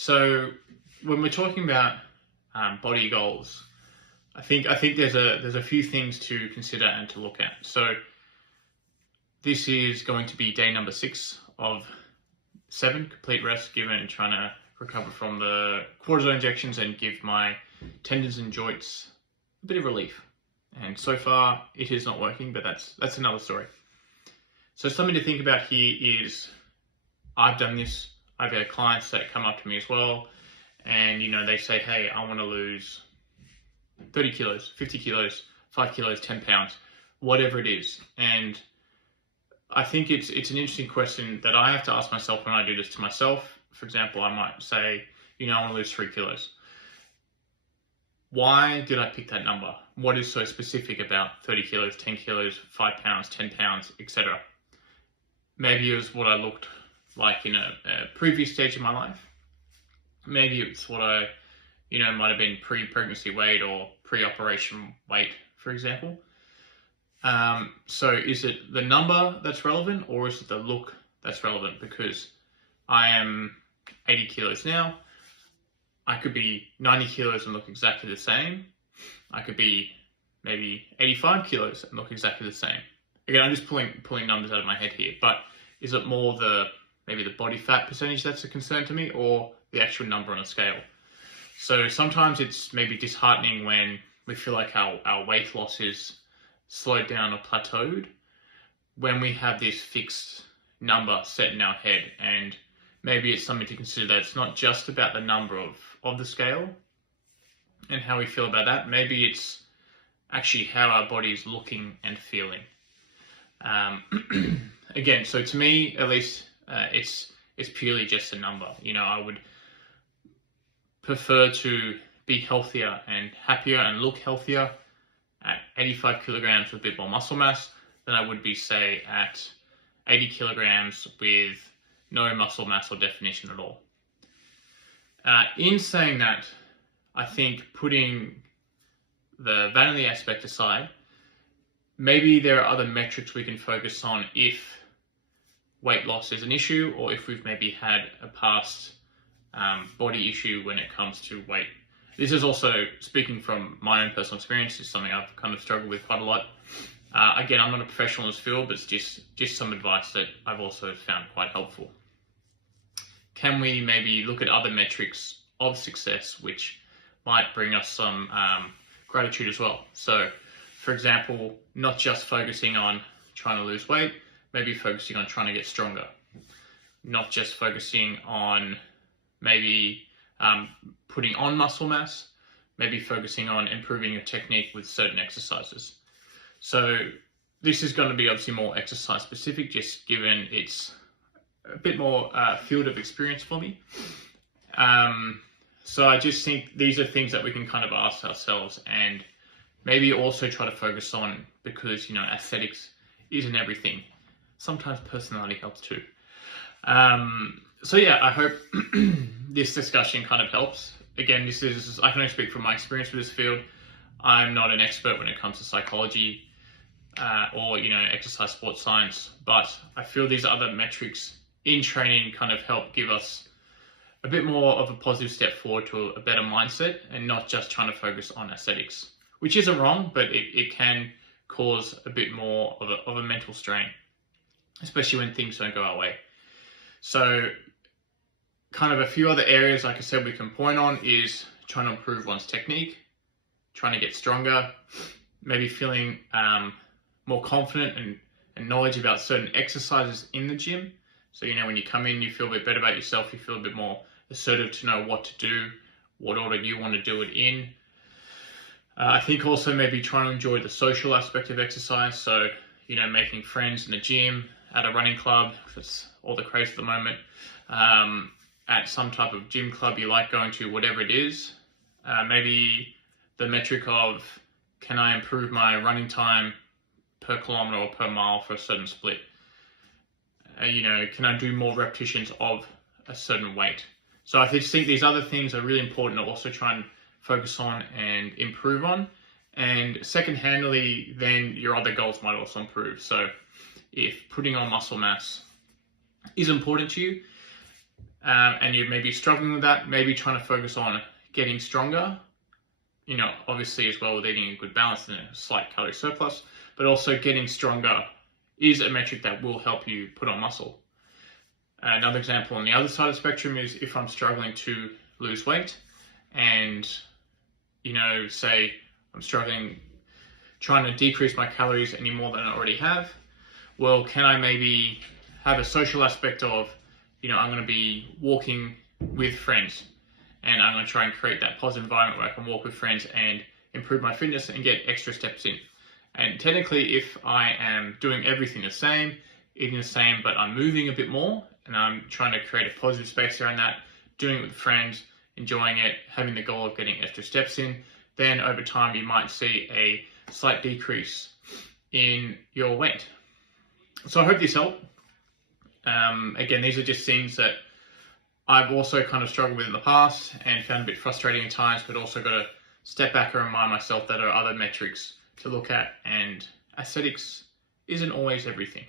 So when we're talking about body goals, I think there's a few things to consider and to look at. So this is going to be day number 6 of 7 complete rest given, trying to recover from the cortisone injections and give my tendons and joints a bit of relief. And so far it is not working, but that's another story. So something to think about here is I've done this. I've had clients that come up to me as well, and they say, hey, I want to lose 30 kilos, 50 kilos, 5 kilos, 10 pounds, whatever it is. And I think it's an interesting question that I have to ask myself when I do this to myself. For example, I might say, I want to lose 3 kilos. Why did I pick that number? What is so specific about 30 kilos, 10 kilos, 5 pounds, 10 pounds, etc.? Maybe it was what I looked like in a previous stage of my life. Maybe it's what I, might have been pre-pregnancy weight or pre-operation weight, for example. So is it the number that's relevant, or is it the look that's relevant? Because I am 80 kilos now. I could be 90 kilos and look exactly the same. I could be maybe 85 kilos and look exactly the same. Again, I'm just pulling numbers out of my head here, but is it more maybe the body fat percentage that's a concern to me, or the actual number on a scale? So sometimes it's maybe disheartening when we feel like our weight loss is slowed down or plateaued, when we have this fixed number set in our head. And maybe it's something to consider that it's not just about the number of the scale and how we feel about that. Maybe it's actually how our body is looking and feeling. Again, so to me, at least, it's purely just a number. I would prefer to be healthier and happier and look healthier at 85 kilograms with a bit more muscle mass than I would be, say, at 80 kilograms with no muscle mass or definition at all. In saying that, I think putting the vanity aspect aside, maybe there are other metrics we can focus on if weight loss is an issue, or if we've maybe had a past body issue when it comes to weight. This is also, speaking from my own personal experience, is something I've kind of struggled with quite a lot. Again, I'm not a professional in this field, but it's just some advice that I've also found quite helpful. Can we maybe look at other metrics of success which might bring us some gratitude as well? So, for example, not just focusing on trying to lose weight, maybe focusing on trying to get stronger. Not just focusing on maybe putting on muscle mass, maybe focusing on improving your technique with certain exercises. So this is going to be obviously more exercise specific, just given it's a bit more field of experience for me. So I just think these are things that we can kind of ask ourselves, and maybe also try to focus on, because aesthetics isn't everything. Sometimes personality helps too. So yeah, I hope this discussion kind of helps. Again, I can only speak from my experience with this field. I'm not an expert when it comes to psychology or exercise sports science, but I feel these other metrics in training kind of help give us a bit more of a positive step forward to a better mindset, and not just trying to focus on aesthetics, which isn't wrong, but it can cause a bit more of a mental strain, especially when things don't go our way. So kind of a few other areas, like I said, we can point on is trying to improve one's technique, trying to get stronger, maybe feeling more confident and knowledge about certain exercises in the gym. So, when you come in, you feel a bit better about yourself, you feel a bit more assertive to know what to do, what order you want to do it in. I think also maybe trying to enjoy the social aspect of exercise. So, making friends in the gym, at a running club, if it's all the craze at the moment, at some type of gym club you like going to, whatever it is. Maybe the metric of, can I improve my running time per kilometer or per mile for a certain split? Can I do more repetitions of a certain weight? So I just think these other things are really important to also try and focus on and improve on. And second-handedly, then your other goals might also improve. So if putting on muscle mass is important to you, and you may be struggling with that, maybe trying to focus on getting stronger, obviously as well with eating a good balance and a slight calorie surplus, but also getting stronger is a metric that will help you put on muscle. Another example on the other side of the spectrum is if I'm struggling to lose weight and, say I'm struggling trying to decrease my calories any more than I already have, well, can I maybe have a social aspect of, I'm going to be walking with friends and I'm going to try and create that positive environment where I can walk with friends and improve my fitness and get extra steps in. And technically, if I am doing everything the same, eating the same, but I'm moving a bit more and I'm trying to create a positive space around that, doing it with friends, enjoying it, having the goal of getting extra steps in, then over time you might see a slight decrease in your weight. So I hope this helped. Again, these are just things that I've also kind of struggled with in the past and found a bit frustrating at times, but also got to step back and remind myself that there are other metrics to look at, and aesthetics isn't always everything.